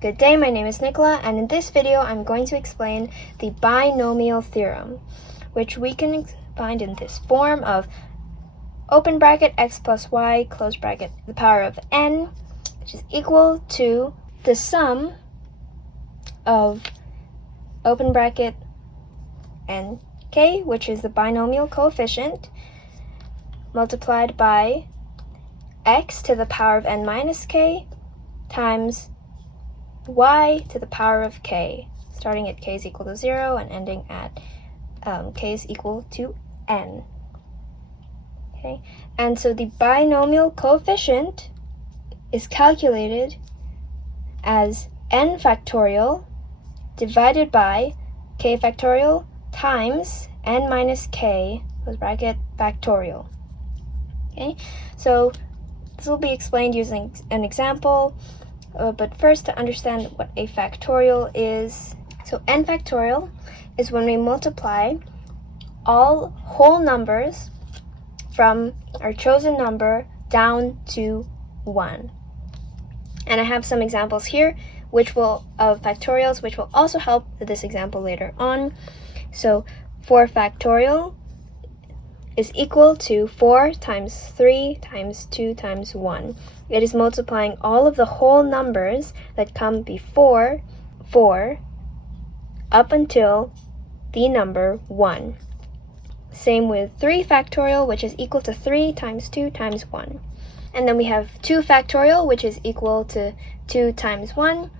Good day, my name is Nicola, and in this video I'm going to explain the binomial theorem, which we can find in this form of open bracket x plus y, close bracket, the power of n, which is equal to the sum of open bracket n k, which is the binomial coefficient, multiplied by x to the power of n minus k times y to the power of k, starting at k is equal to 0 and ending at k is equal to n. Okay, and so the binomial coefficient is calculated as n factorial divided by k factorial times n minus k, close bracket, factorial. Okay, so this will be explained using an example. But first, to understand what a factorial is, so n factorial is when we multiply all whole numbers from our chosen number down to 1. And I have some examples here of factorials which will also help with this example later on. So 4 factorial is equal to 4 times 3 times 2 times 1. It is multiplying all of the whole numbers that come before 4 up until the number 1. Same with 3 factorial, which is equal to 3 times 2 times 1. And then we have 2 factorial, which is equal to 2 times 1.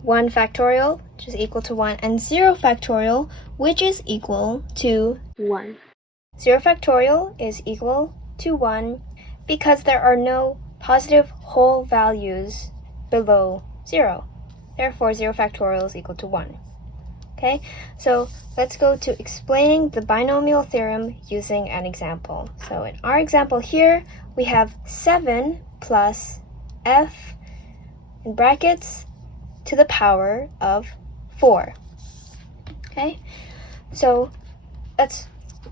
1 factorial, which is equal to 1. And 0 factorial, which is equal to 1. 0 factorial is equal to 1 because there are no positive whole values below 0. Therefore, 0 factorial is equal to 1. Okay, so let's go to explaining the binomial theorem using an example. So in our example here, we have 7 plus f in brackets to the power of 4. Okay, so let's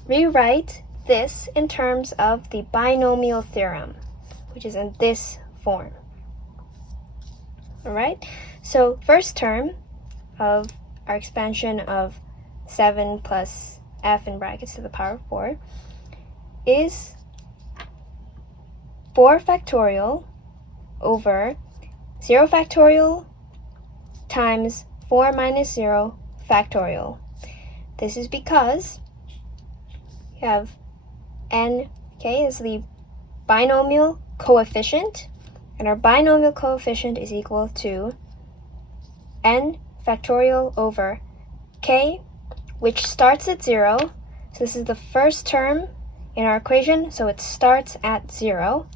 rewrite this in terms of the binomial theorem, which is in this form. Alright, so first term of our expansion of 7 plus f in brackets to the power of 4 is 4 factorial over 0 factorial times 4 minus 0 factorial. This is because you have n, k is the binomial coefficient, and our binomial coefficient is equal to n factorial over k, which starts at 0. So this is the first term in our equation, so it starts at 0.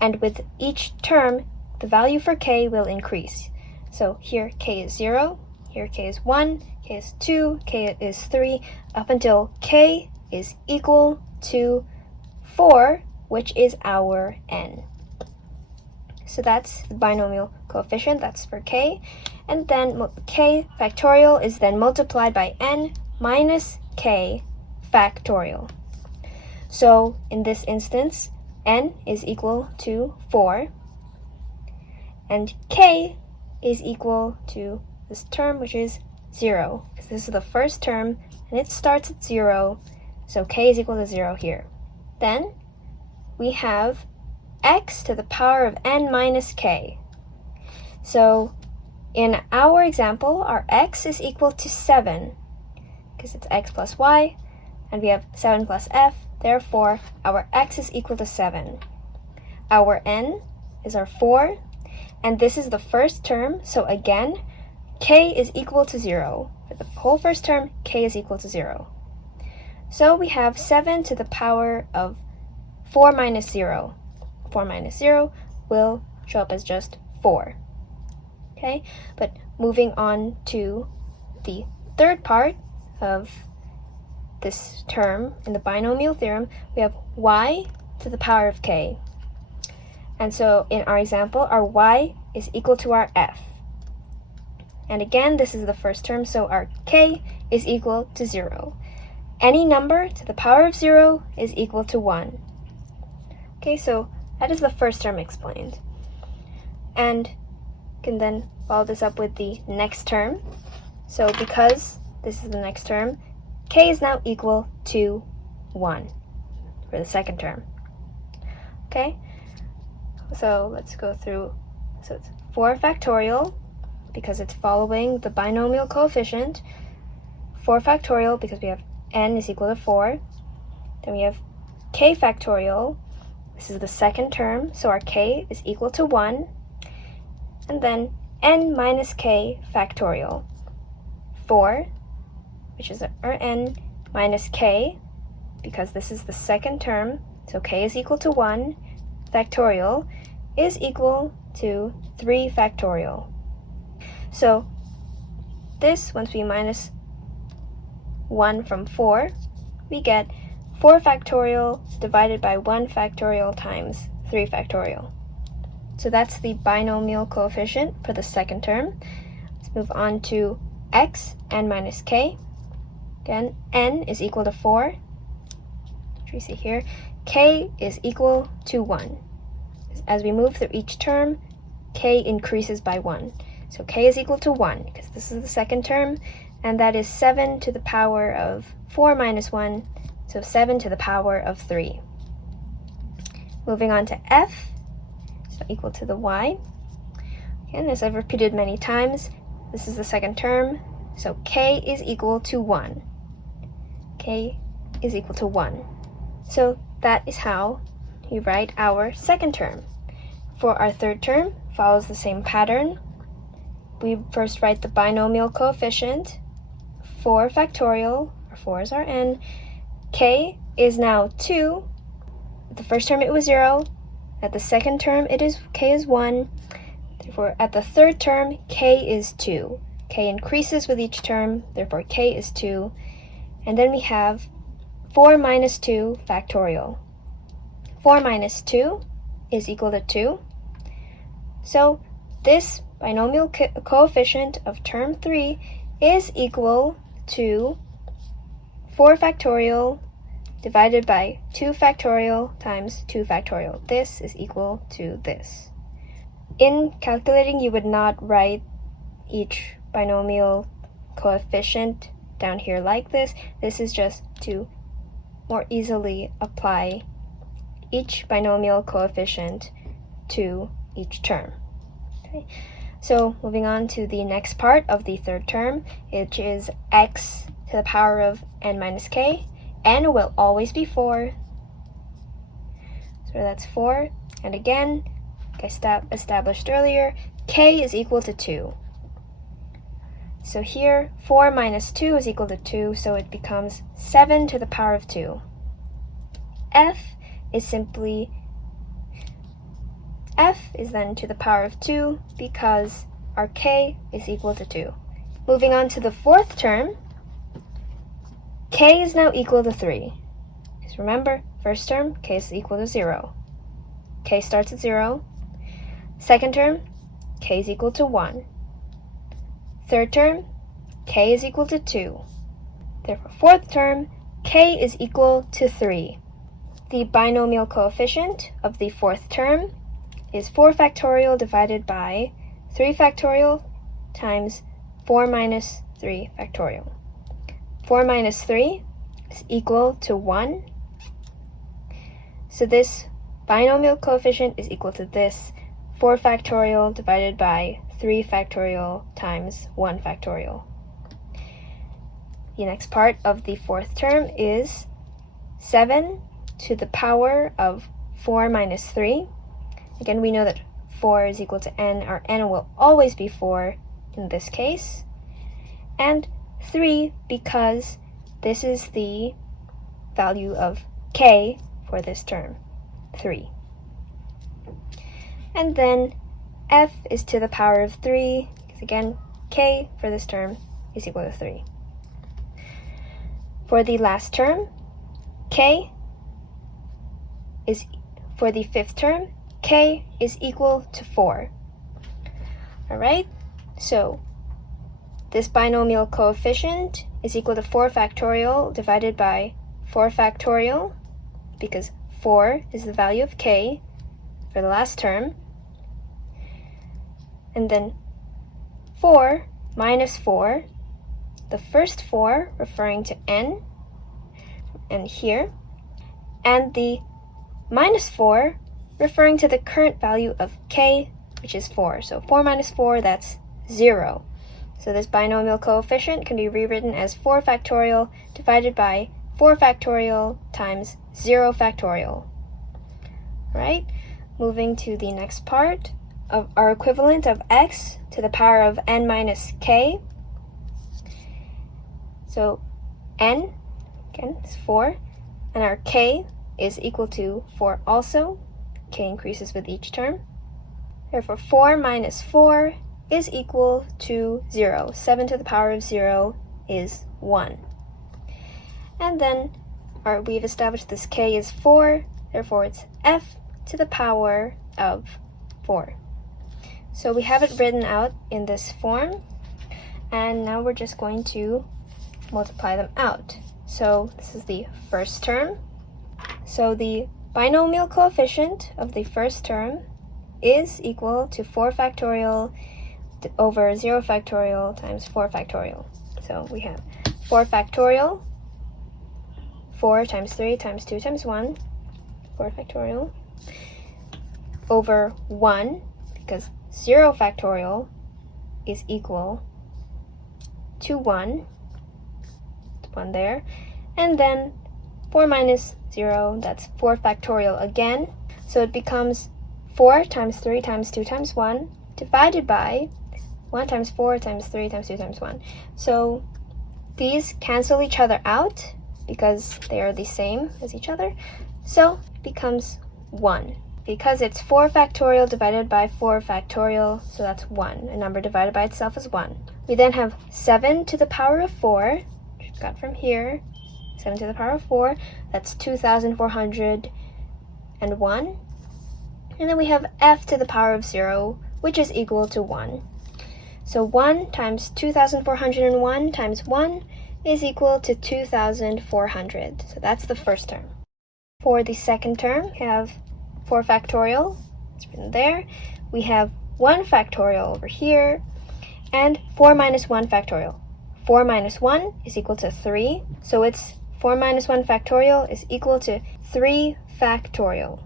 And with each term, the value for k will increase. So here k is 0, here k is 1, k is 2, k is 3, up until k is equal to 4, which is our n. So that's the binomial coefficient, that's for k. And then k factorial is then multiplied by n minus k factorial. So in this instance, n is equal to 4, and k is equal to this term, which is 0, because this is the first term, and it starts at 0, so k is equal to 0 here. Then we have x to the power of n minus k. So in our example, our x is equal to 7, because it's x plus y, and we have 7 plus f, therefore our x is equal to 7. Our n is our 4, and this is the first term, so again, k is equal to 0. For the whole first term, k is equal to 0. So we have 7 to the power of 4 minus 0. 4 minus 0 will show up as just 4. Okay, but moving on to the third part of this term in the binomial theorem, we have y to the power of k. And so in our example, our y is equal to our f. And again, this is the first term, so our k is equal to 0. Any number to the power of 0 is equal to 1. Okay, so that is the first term explained. And can then follow this up with the next term. So because this is the next term, k is now equal to 1 for the second term. Okay, so let's go through. So it's 4 factorial because it's following the binomial coefficient. 4 factorial because we have n is equal to 4. Then we have k factorial. This is the second term, so our k is equal to 1. And then n minus k factorial. 4, which is our n, minus k, because this is the second term, so k is equal to 1, factorial, is equal to 3 factorial. So this, once we minus 1 from 4, we get 4 factorial divided by 1 factorial times 3 factorial. So that's the binomial coefficient for the second term. Let's move on to x, n minus k. Again, n is equal to 4, which we see here. K is equal to 1. As we move through each term, k increases by 1. So k is equal to 1, because this is the second term, and that is 7 to the power of 4 minus 1, so 7 to the power of 3. Moving on to f, so equal to the y. Again, as I've repeated many times, this is the second term, so k is equal to 1. K is equal to 1. So that is how you write our second term. For our third term, follows the same pattern. We first write the binomial coefficient, 4 factorial, or 4 is our n. K is now 2. At the first term it was 0. At the second term k is 1. Therefore, at the third term, k is 2. K increases with each term, therefore k is 2. And then we have 4 minus 2 factorial. 4 minus 2 is equal to 2. So this binomial coefficient of term 3 is equal to 4 factorial divided by 2 factorial times 2 factorial. This is equal to this. In calculating, you would not write each binomial coefficient down here like this. This is just to more easily apply each binomial coefficient to each term. Okay. So moving on to the next part of the third term, which is x to the power of n minus k. N will always be 4. So that's 4. And again, like I established earlier, k is equal to 2. So here, 4 minus 2 is equal to 2, so it becomes 7 to the power of 2. F is then to the power of 2 because our k is equal to 2. Moving on to the fourth term, k is now equal to 3. Because remember, first term, k is equal to 0. K starts at 0. Second term, k is equal to 1. Third term, k is equal to 2. Therefore, fourth term, k is equal to 3. The binomial coefficient of the fourth term is 4 factorial divided by 3 factorial times 4 minus 3 factorial. 4 minus 3 is equal to 1. So this binomial coefficient is equal to this 4 factorial divided by 3 factorial times 1 factorial. The next part of the fourth term is 7 to the power of 4 minus 3. Again, we know that 4 is equal to n. Our n will always be 4 in this case. And 3 because this is the value of k for this term, 3. And then f is to the power of 3, because again, k for this term is equal to 3. For the last term, for the fifth term, k is equal to 4. Alright, so this binomial coefficient is equal to 4 factorial divided by 4 factorial, because 4 is the value of k for the last term. And then 4 minus 4, the first 4 referring to n, and here, and the minus 4 referring to the current value of k, which is 4. So 4 minus 4, that's 0. So this binomial coefficient can be rewritten as 4 factorial divided by 4 factorial times 0 factorial. Right? Moving to the next part of our equivalent of x to the power of n minus k. So n, again, is 4, and our k is equal to 4 also. K increases with each term. Therefore, 4 minus 4 is equal to 0. 7 to the power of 0 is 1. And then we've established this k is 4, therefore it's f to the power of 4. So we have it written out in this form, and now we're just going to multiply them out. So this is the first term. So the binomial coefficient of the first term is equal to 4 factorial over 0 factorial times 4 factorial. So we have 4 factorial, 4 times 3 times 2 times 1, 4 factorial, over 1, because 0 factorial is equal to 1, 1 there, and then 4 minus 0, that's 4 factorial again, so it becomes 4 times 3 times 2 times 1 divided by 1 times 4 times 3 times 2 times 1. So these cancel each other out because they are the same as each other, so it becomes 1. Because it's 4 factorial divided by 4 factorial, so that's 1. A number divided by itself is 1. We then have 7 to the power of 4, which we got from here. 7 to the power of 4, that's 2,401. And then we have f to the power of 0, which is equal to 1. So 1 times 2,401 times 1 is equal to 2,400. So that's the first term. For the second term, we have 4 factorial, it's written there. We have 1 factorial over here, and 4 minus 1 factorial. 4 minus 1 is equal to 3, so it's 4 minus 1 factorial is equal to 3 factorial,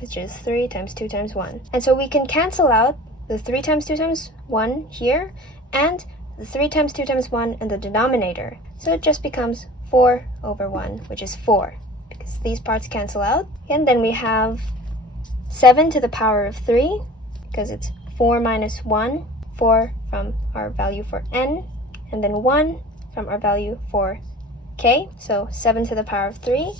which is 3 times 2 times 1. And so we can cancel out the 3 times 2 times 1 here, and the 3 times 2 times 1 in the denominator. So it just becomes 4 over 1, which is 4, because these parts cancel out. And then we have 7 to the power of 3, because it's 4 minus 1, 4 from our value for n, and then 1 from our value for k. So 7 to the power of 3,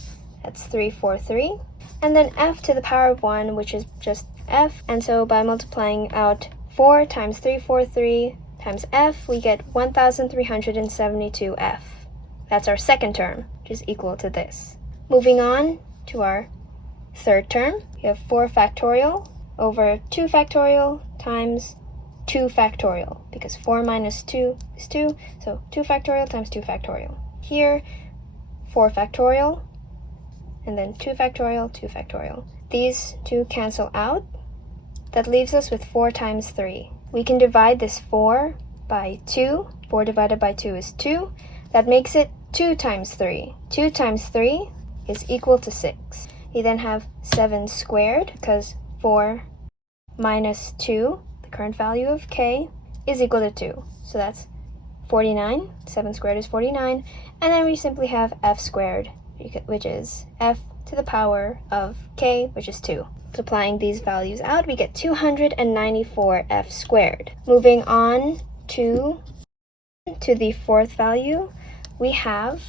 that's 343. And then f to the power of 1, which is just f. And so by multiplying out 4 times 343 times f, we get 1,372f. That's our second term, which is equal to this. Moving on to our third term, we have 4 factorial over 2 factorial times 2 factorial, because 4 minus 2 is 2, so 2 factorial times 2 factorial. Here, 4 factorial, and then 2 factorial, 2 factorial. These two cancel out. That leaves us with 4 times 3. We can divide this 4 by 2. 4 divided by 2 is 2. That makes it 2 times 3. 2 times 3 is equal to 6. You then have 7 squared, because 4 minus 2, the current value of k, is equal to 2. So that's 49. 7 squared is 49. And then we simply have f squared, which is f to the power of k, which is 2. Multiplying these values out, we get 294f squared. Moving on to the fourth value, we have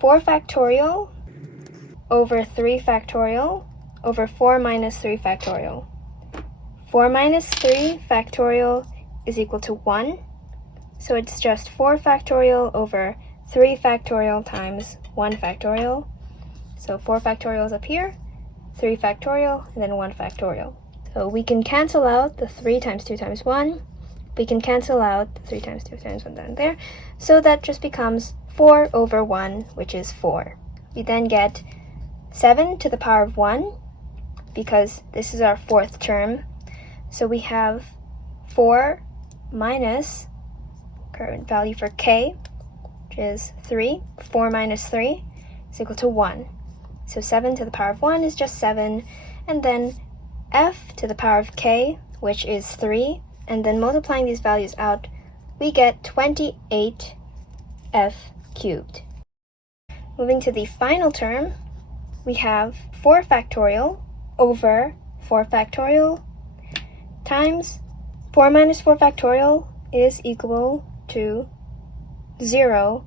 4 factorial over 3 factorial over 4 minus 3 factorial. 4 minus 3 factorial is equal to 1. So it's just 4 factorial over 3 factorial times 1 factorial. So 4 factorial is up here, 3 factorial, and then 1 factorial. So we can cancel out the 3 times 2 times 1. We can cancel out the 3 times 2 times 1 down there. So that just becomes 4 over 1, which is 4. We then get 7 to the power of 1, because this is our fourth term. So we have 4 minus current value for k, which is 3. 4 minus 3 is equal to 1. So 7 to the power of 1 is just 7. And then f to the power of k, which is 3. And then multiplying these values out, we get 28 f cubed. Moving to the final term, we have 4 factorial over 4 factorial times 4 minus 4 factorial is equal to 0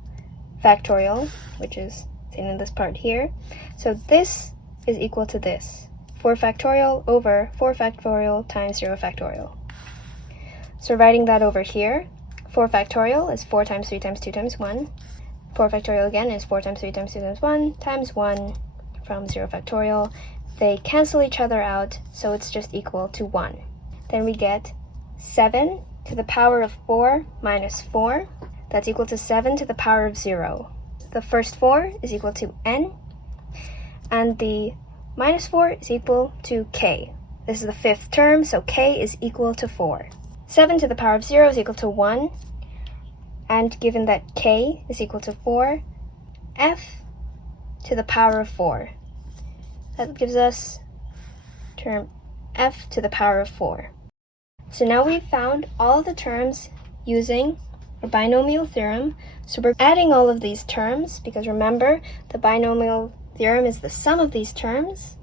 factorial, which is seen in this part here. So this is equal to this, 4 factorial over 4 factorial times 0 factorial. So writing that over here, 4 factorial is 4 times 3 times 2 times 1. 4 factorial again is 4 times 3 times 2 times 1 times 1 from 0 factorial. They cancel each other out, so it's just equal to 1. Then we get 7 to the power of 4 minus 4. That's equal to 7 to the power of 0. The first 4 is equal to n, and the minus 4 is equal to k. This is the fifth term, so k is equal to 4. 7 to the power of 0 is equal to 1, and given that k is equal to 4, f to the power of 4. That gives us term f to the power of 4. So now we've found all of the terms using a binomial theorem. So we're adding all of these terms, because remember, the binomial theorem is the sum of these terms.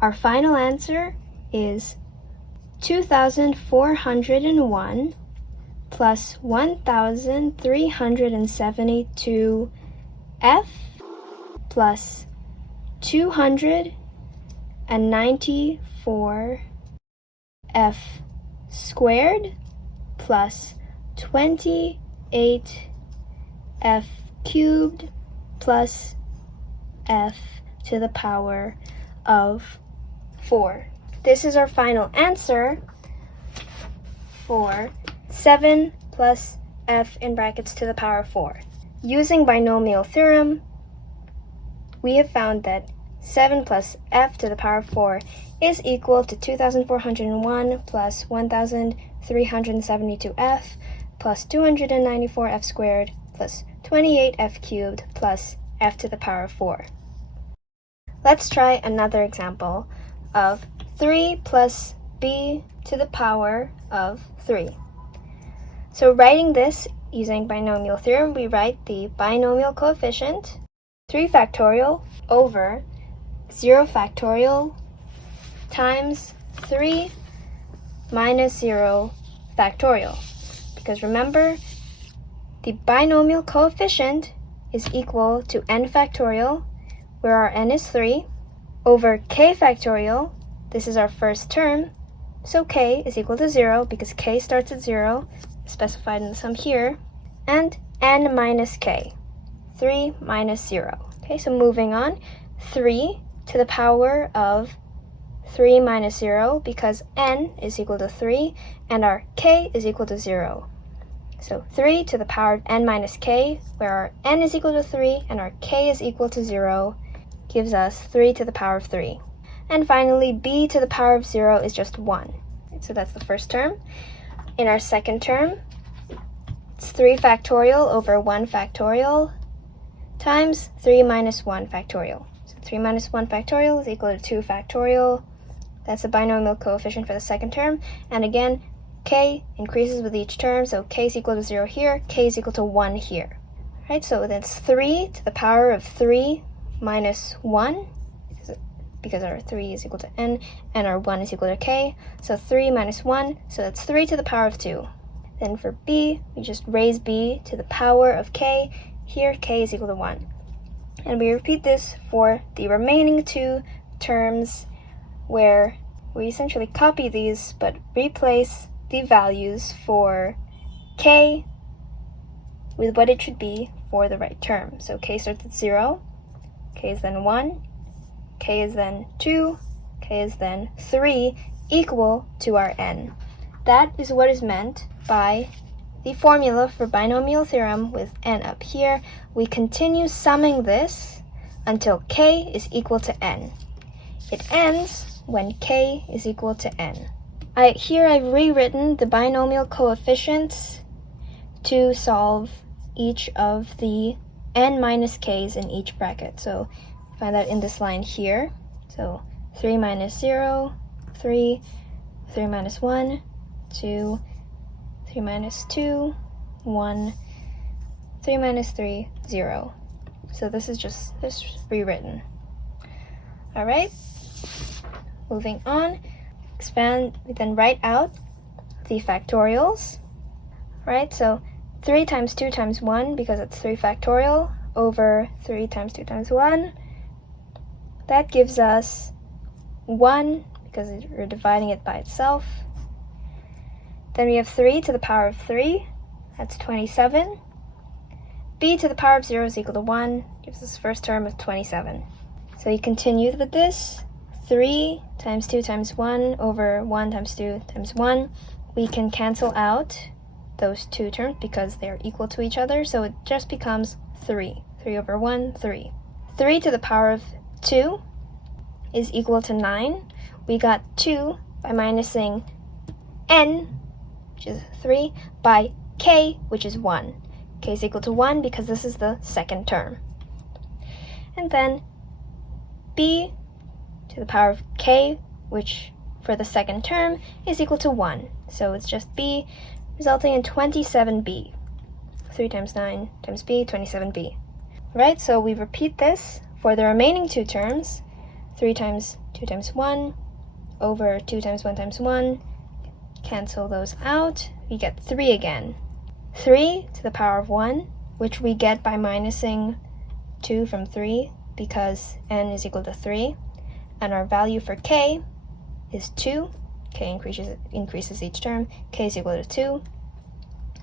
Our final answer is 2,401 plus 1,372f plus 294f squared plus 28f cubed plus f to the power of 4. This is our final answer for 7 plus f in brackets to the power of 4. Using binomial theorem, we have found that 7 plus f to the power of 4 is equal to 2,401 plus 1,372f plus 294f squared plus 28f cubed plus f to the power of 4. Let's try another example of 3 plus b to the power of 3. So writing this using binomial theorem, we write the binomial coefficient 3 factorial over 0 factorial times 3 minus 0 factorial. Because remember, the binomial coefficient is equal to n factorial, where our n is 3, over k factorial. This is our first term, so k is equal to 0 because k starts at 0, specified in the sum here, and n minus k, 3 minus 0. Okay, so moving on, 3 to the power of 3 minus 0, because n is equal to 3 and our k is equal to 0. So 3 to the power of n minus k, where our n is equal to 3 and our k is equal to 0, gives us 3 to the power of 3. And finally, b to the power of 0 is just 1. So that's the first term. In our second term, it's 3 factorial over 1 factorial times 3 minus 1 factorial. So 3 minus 1 factorial is equal to 2 factorial. That's the binomial coefficient for the second term. And again, k increases with each term, so k is equal to 0 here, k is equal to 1 here. Right, so that's 3 to the power of 3 minus 1, because our 3 is equal to n, and our 1 is equal to k. So 3 minus 1, so that's 3 to the power of 2. Then for b, we just raise b to the power of k. Here, k is equal to 1. And we repeat this for the remaining two terms, where we essentially copy these, but replace the values for k with what it should be for the right term. So k starts at 0, k is then 1, k is then 2, k is then 3, equal to our n. That is what is meant by the formula for binomial theorem with n up here. We continue summing this until k is equal to n. It ends when k is equal to n. Here I've rewritten the binomial coefficients to solve each of the n minus k's in each bracket. So find that in this line here. So 3 minus 0, 3, 3 minus 1, 2, 3 minus 2, 1, 3 minus 3, 0. So this is just rewritten. All right, moving on. Expand, we then write out the factorials. Right, so 3 times 2 times 1, because it's 3 factorial, over 3 times 2 times 1. That gives us 1, because we're dividing it by itself. Then we have 3 to the power of 3, that's 27. B to the power of 0 is equal to 1, gives us the first term of 27. So you continue with this. 3 times 2 times 1 over 1 times 2 times 1. We can cancel out those two terms because they're equal to each other, so it just becomes 3. 3 over 1, 3. 3 to the power of 2 is equal to 9. We got 2 by minusing n, which is 3, by k, which is 1. K is equal to 1 because this is the second term. And then b to the power of k, which for the second term is equal to 1. So it's just b, resulting in 27b. 3 times 9 times b, 27b. Right, so we repeat this for the remaining two terms. 3 times 2 times 1 over 2 times 1 times 1. Cancel those out. We get 3 again. 3 to the power of 1, which we get by minusing 2 from 3 because n is equal to 3. And our value for k is 2. K increases each term. K is equal to 2.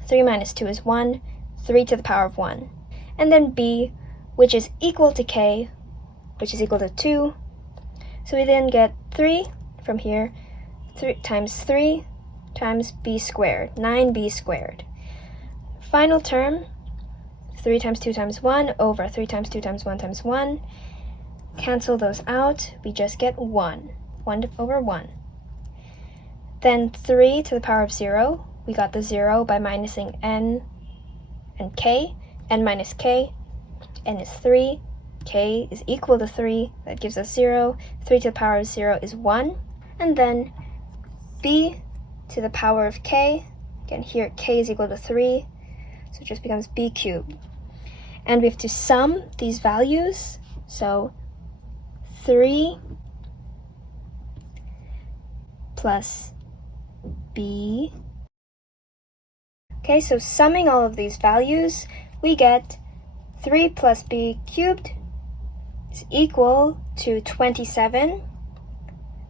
3 minus 2 is 1. 3 to the power of 1. And then b, which is equal to k, which is equal to 2. So we then get 3 from here. 3 times b squared, 9b squared. Final term, 3 times 2 times 1 over 3 times 2 times 1 times 1. Cancel those out, we just get 1. 1 over 1. Then 3 to the power of 0, we got the 0 by minusing n and k. N minus k, n is 3, k is equal to 3, that gives us 0. 3 to the power of 0 is 1. And then b to the power of k, again here k is equal to 3, so it just becomes b cubed. And we have to sum these values, so 3 plus b. Okay, so summing all of these values, we get 3 plus b cubed is equal to 27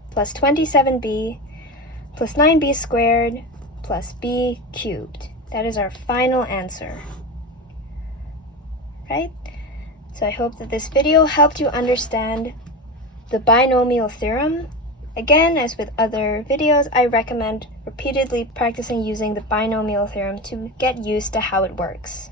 plus 27b plus 9b squared plus b cubed. That is our final answer. Right? So I hope that this video helped you understand the binomial theorem. Again, as with other videos, I recommend repeatedly practicing using the binomial theorem to get used to how it works.